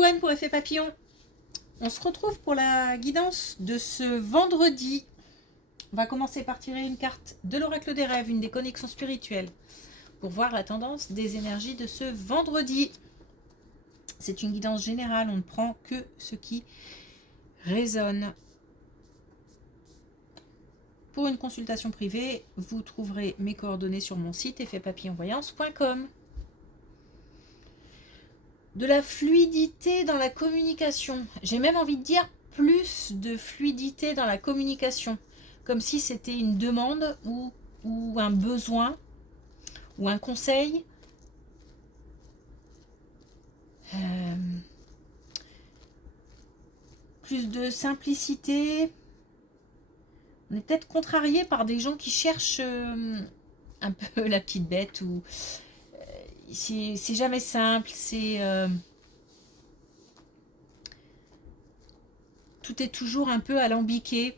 Gwen pour Effet Papillon. On se retrouve pour la guidance de ce vendredi. On va commencer par tirer une carte de l'oracle des rêves, une des connexions spirituelles, pour voir la tendance des énergies de ce vendredi. C'est une guidance générale, on ne prend que ce qui résonne. Pour une consultation privée, vous trouverez mes coordonnées sur mon site effetpapillonvoyance.com. De la fluidité dans la communication. J'ai même envie de dire plus de fluidité dans la communication. Comme si c'était une demande ou un besoin ou un conseil. Plus de simplicité. On est peut-être contrarié par des gens qui cherchent un peu la petite bête ou c'est jamais simple, tout est toujours un peu alambiqué.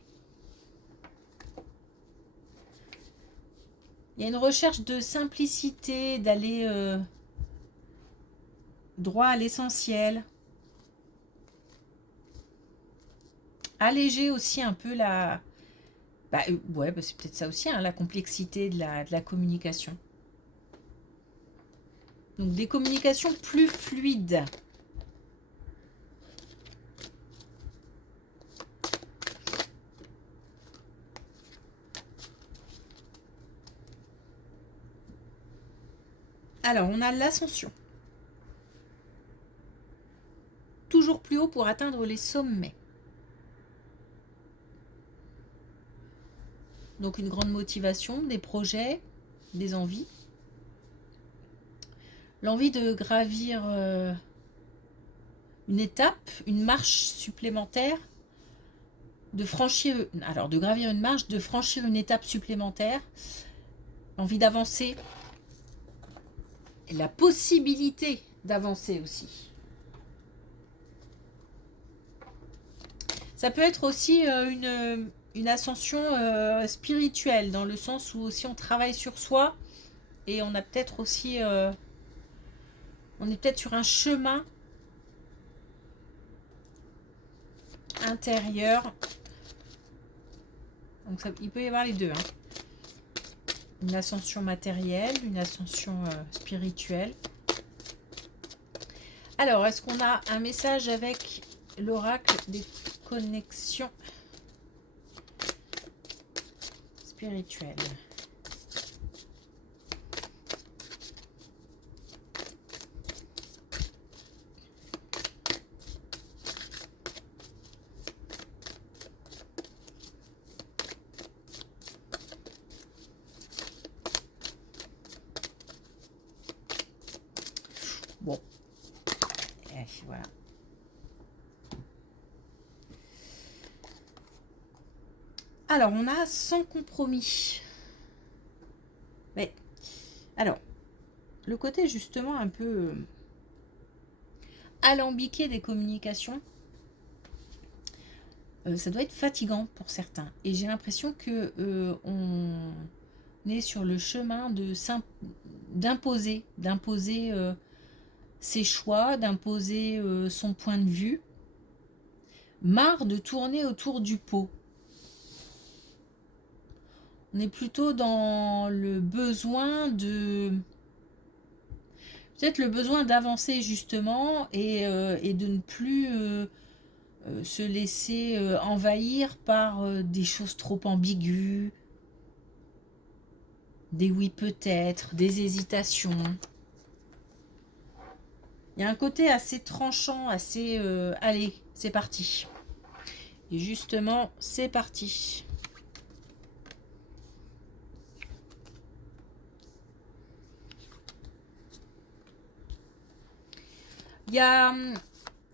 Il y a une recherche de simplicité, d'aller droit à l'essentiel. Alléger aussi un peu la... c'est peut-être ça aussi, hein, la complexité de la communication. Donc des communications plus fluides. Alors, on a l'ascension. Toujours plus haut pour atteindre les sommets. Donc une grande motivation, des projets, des envies. L'envie de gravir une étape, une marche supplémentaire, de gravir une marche, de franchir une étape supplémentaire, l'envie d'avancer, et la possibilité d'avancer aussi. Ça peut être aussi une ascension spirituelle, dans le sens où aussi on travaille sur soi, et on a peut-être aussi... on est peut-être sur un chemin intérieur. Donc il peut y avoir les deux. Hein. Une ascension matérielle, une ascension spirituelle. Alors, est-ce qu'on a un message avec l'oracle des connexions spirituelles ? Bon, et voilà. Alors, on a sans compromis. Mais, alors, le côté justement un peu alambiqué des communications, ça doit être fatigant pour certains. Et j'ai l'impression que on est sur le chemin d'imposer ses choix, d'imposer son point de vue. Marre de tourner autour du pot. On est plutôt dans le besoin peut-être le besoin d'avancer justement et de ne plus se laisser envahir par des choses trop ambiguës, des oui peut-être, des hésitations. Il y a un côté assez tranchant, assez allez, c'est parti. Et justement, c'est parti. Il y a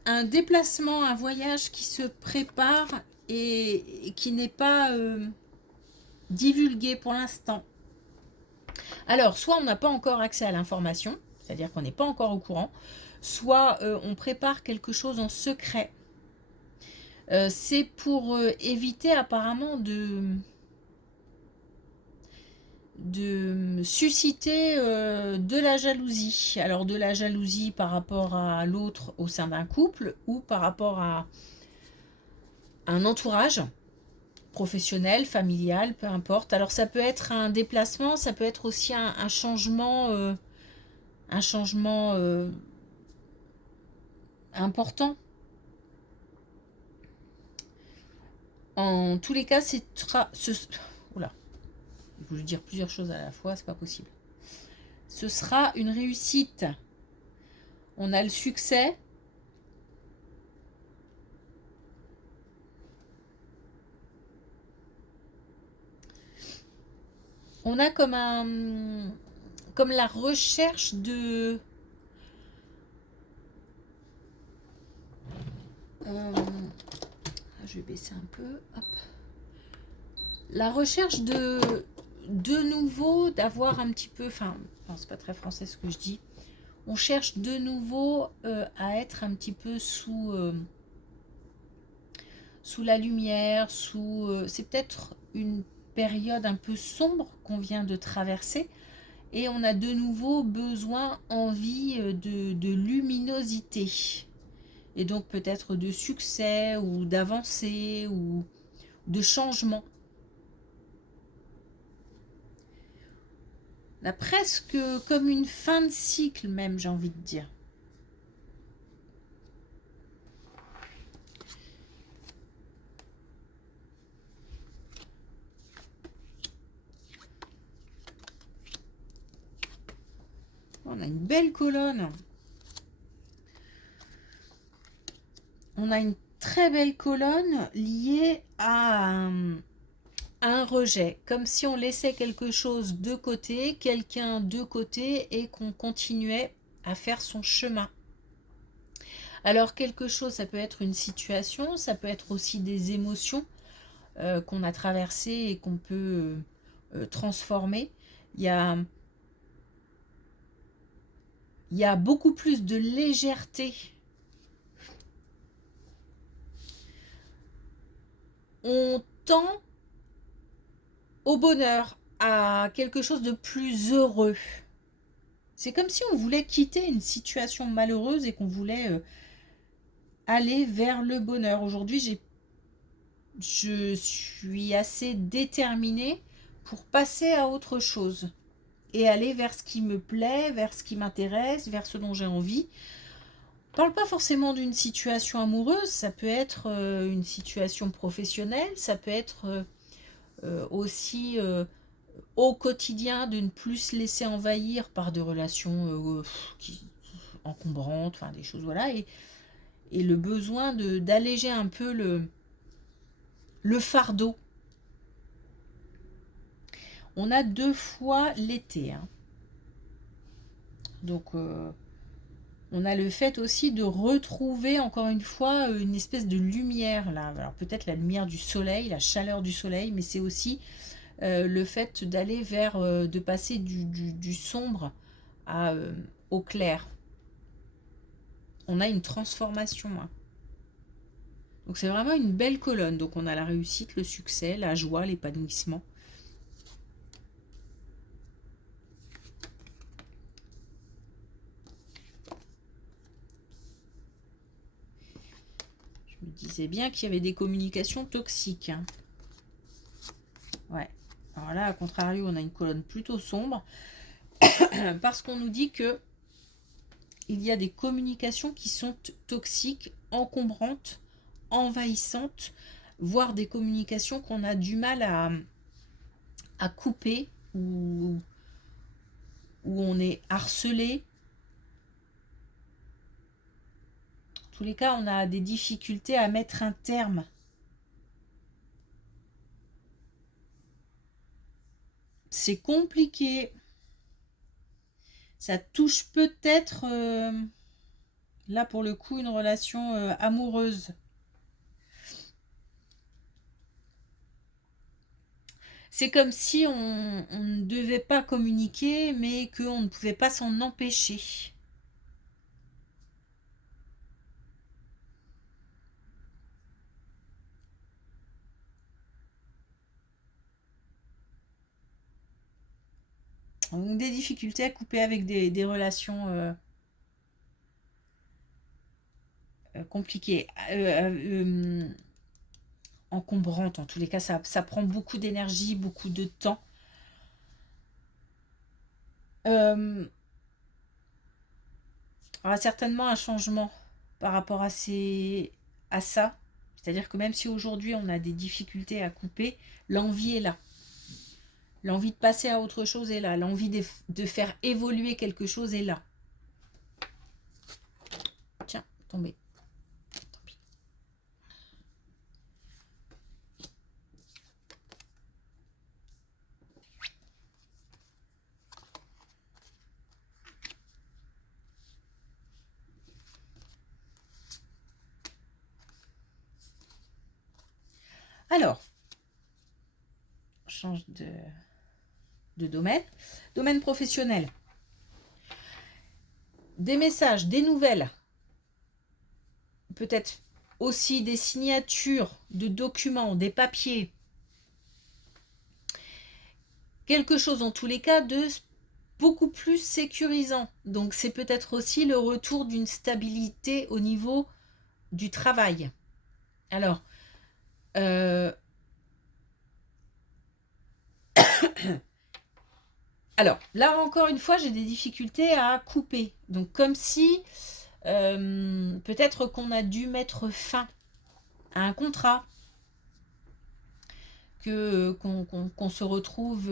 un déplacement, un voyage qui se prépare et qui n'est pas divulgué pour l'instant. Alors, soit on n'a pas encore accès à l'information, c'est-à-dire qu'on n'est pas encore au courant, soit on prépare quelque chose en secret. C'est pour éviter apparemment de susciter de la jalousie. Alors de la jalousie par rapport à l'autre au sein d'un couple ou par rapport à un entourage professionnel, familial, peu importe. Alors ça peut être un déplacement, ça peut être aussi un changement, important. En tous les cas, oula, je voulais dire plusieurs choses à la fois, c'est pas possible. Ce sera une réussite. On a le succès. On a comme la recherche de je vais baisser un peu. Hop. La recherche de nouveau, d'avoir un petit peu, enfin, c'est pas très français ce que je dis. On cherche de nouveau à être un petit peu sous la lumière, c'est peut-être une période un peu sombre qu'on vient de traverser et on a de nouveau besoin, envie de luminosité et donc peut-être de succès ou d'avancée ou de changement. On a presque comme une fin de cycle même, j'ai envie de dire. On a une belle colonne. On a une très belle colonne liée à un rejet. Comme si on laissait quelque chose de côté, quelqu'un de côté et qu'on continuait à faire son chemin. Alors quelque chose, ça peut être une situation, ça peut être aussi des émotions qu'on a traversées et qu'on peut transformer. Il y a beaucoup plus de légèreté. On tend au bonheur, à quelque chose de plus heureux. C'est comme si on voulait quitter une situation malheureuse et qu'on voulait aller vers le bonheur. Aujourd'hui, je suis assez déterminée pour passer à autre chose et aller vers ce qui me plaît, vers ce qui m'intéresse, vers ce dont j'ai envie. On parle pas forcément d'une situation amoureuse, ça peut être une situation professionnelle, ça peut être aussi au quotidien de ne plus se laisser envahir par des relations encombrantes, enfin des choses voilà, et le besoin d'alléger un peu le fardeau. On a 2 fois l'été, hein. Donc on a le fait aussi de retrouver encore une fois une espèce de lumière là. Alors peut-être la lumière du soleil, la chaleur du soleil, mais c'est aussi le fait d'aller vers, de passer du sombre au clair. On a une transformation, hein. Donc c'est vraiment une belle colonne. Donc on a la réussite, le succès, la joie, l'épanouissement. Je me disais bien qu'il y avait des communications toxiques, hein. Ouais. Alors là, à contrario, on a une colonne plutôt sombre parce qu'on nous dit que il y a des communications qui sont toxiques, encombrantes, envahissantes, voire des communications qu'on a du mal à couper ou où on est harcelé. En tous les cas, on a des difficultés à mettre un terme. C'est compliqué. Ça touche peut-être, là pour le coup, une relation amoureuse. C'est comme si on ne devait pas communiquer, mais qu'on ne pouvait pas s'en empêcher. Donc des difficultés à couper avec des relations compliquées, encombrantes en tous les cas. Ça prend beaucoup d'énergie, beaucoup de temps. Il y aura certainement un changement par rapport à ça. C'est-à-dire que même si aujourd'hui on a des difficultés à couper, l'envie est là. L'envie de passer à autre chose est là. L'envie de faire évoluer quelque chose est là. Tiens, tombé. Tant pis. Alors, on change de domaine. Domaine professionnel. Des messages, des nouvelles. Peut-être aussi des signatures de documents, des papiers. Quelque chose en tous les cas de beaucoup plus sécurisant. Donc c'est peut-être aussi le retour d'une stabilité au niveau du travail. Alors, alors là encore une fois, j'ai des difficultés à couper. Donc comme si peut-être qu'on a dû mettre fin à un contrat, qu'on se retrouve,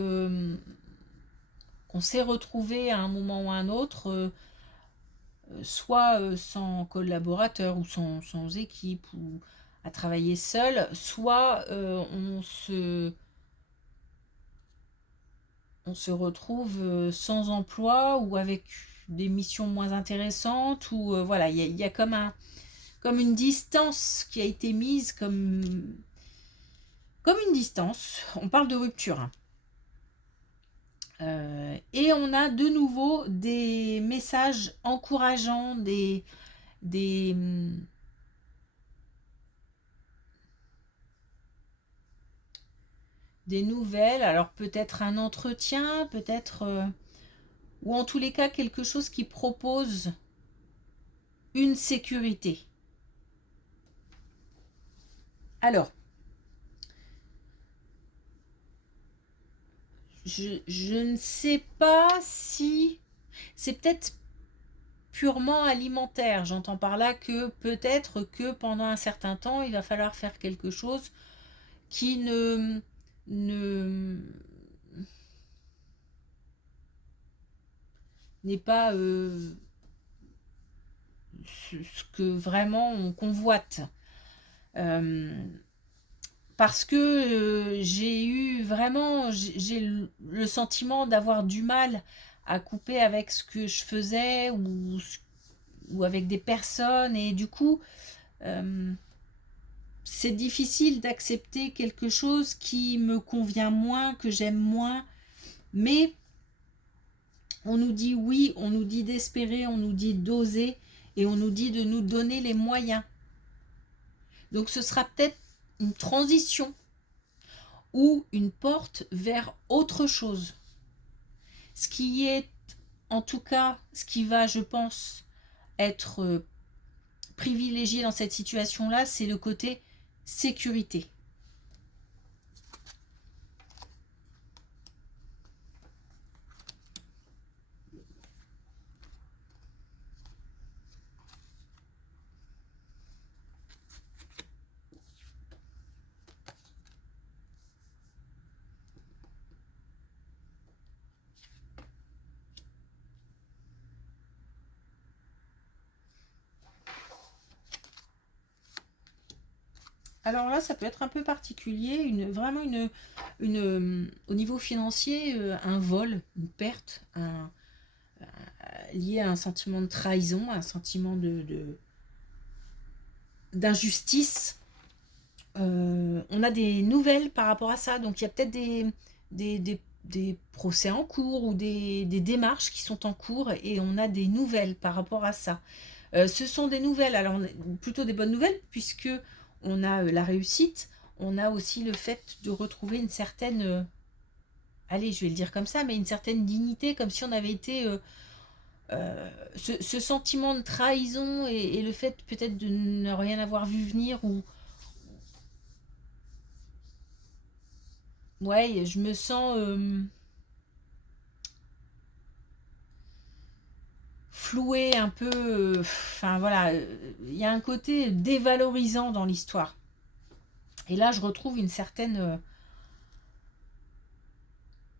qu'on s'est retrouvé à un moment ou à un autre, soit sans collaborateur ou sans équipe ou à travailler seul, soit on se retrouve sans emploi ou avec des missions moins intéressantes, ou voilà, il y a comme une distance qui a été mise comme une distance. On parle de rupture, hein. Et on a de nouveau des messages encourageants, des nouvelles. Alors peut-être un entretien, peut-être ou en tous les cas quelque chose qui propose une sécurité. Alors, je ne sais pas si c'est peut-être purement alimentaire. J'entends par là que peut-être que pendant un certain temps, il va falloir faire quelque chose qui ne n'est pas ce que vraiment on convoite. Parce que j'ai eu vraiment, j'ai le sentiment d'avoir du mal à couper avec ce que je faisais ou avec des personnes, et du coup c'est difficile d'accepter quelque chose qui me convient moins, que j'aime moins, mais on nous dit oui, on nous dit d'espérer, on nous dit d'oser, et on nous dit de nous donner les moyens. Donc ce sera peut-être une transition ou une porte vers autre chose. Ce qui est, en tout cas, ce qui va, je pense, être privilégié dans cette situation-là, c'est le côté sécurité. Alors là, ça peut être un peu particulier, vraiment au niveau financier, un vol, une perte, lié à un sentiment de trahison, un sentiment d'injustice. On a des nouvelles par rapport à ça, donc il y a peut-être des procès en cours ou des démarches qui sont en cours, et on a des nouvelles par rapport à ça. Ce sont des nouvelles, alors plutôt des bonnes nouvelles, puisque on a la réussite, on a aussi le fait de retrouver une certaine allez, je vais le dire comme ça, mais une certaine dignité, comme si on avait été... ce sentiment de trahison et le fait peut-être de ne rien avoir vu venir ou... Ouais, je me sens flouée un peu... Enfin voilà, il y a un côté dévalorisant dans l'histoire. Et là, je retrouve une certaine...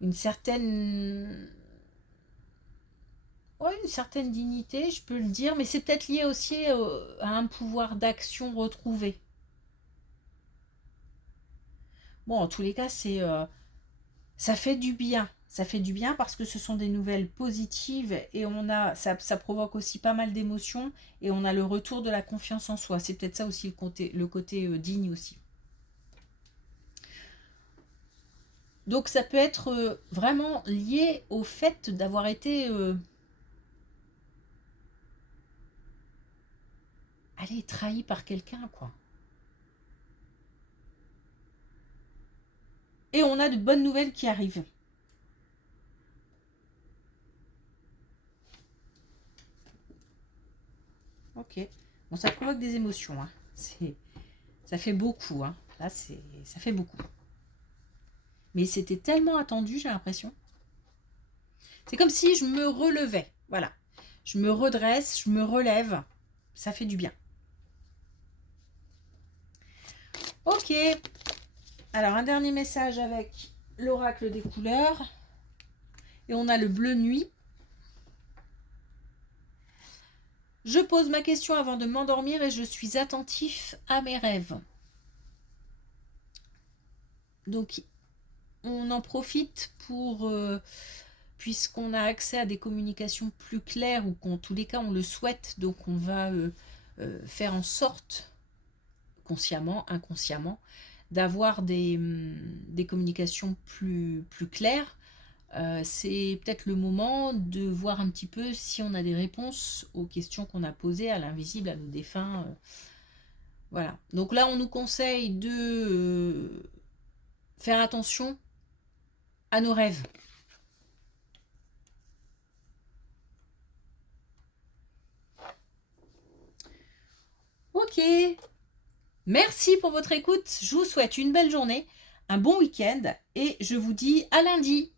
une certaine... Ouais, une certaine dignité, je peux le dire, mais c'est peut-être lié aussi à un pouvoir d'action retrouvé. Bon, en tous les cas, ça fait du bien. Ça fait du bien parce que ce sont des nouvelles positives et ça provoque aussi pas mal d'émotions et on a le retour de la confiance en soi. C'est peut-être ça aussi le côté digne aussi. Donc ça peut être vraiment lié au fait d'avoir été trahi par quelqu'un, quoi. Et on a de bonnes nouvelles qui arrivent. Ok. Bon, ça provoque des émotions, hein. Ça fait beaucoup, hein. Là, ça fait beaucoup. Mais c'était tellement attendu, j'ai l'impression. C'est comme si je me relevais. Voilà. Je me redresse, je me relève. Ça fait du bien. Ok. Alors, un dernier message avec l'oracle des couleurs. Et on a le bleu nuit. Je pose ma question avant de m'endormir et je suis attentif à mes rêves. Donc, on en profite pour... puisqu'on a accès à des communications plus claires ou qu'en tous les cas on le souhaite, donc on va faire en sorte, consciemment, inconsciemment, d'avoir des communications plus claires. C'est peut-être le moment de voir un petit peu si on a des réponses aux questions qu'on a posées à l'invisible, à nos défunts. Voilà. Donc là, on nous conseille de faire attention à nos rêves. Ok. Merci pour votre écoute. Je vous souhaite une belle journée, un bon week-end et je vous dis à lundi.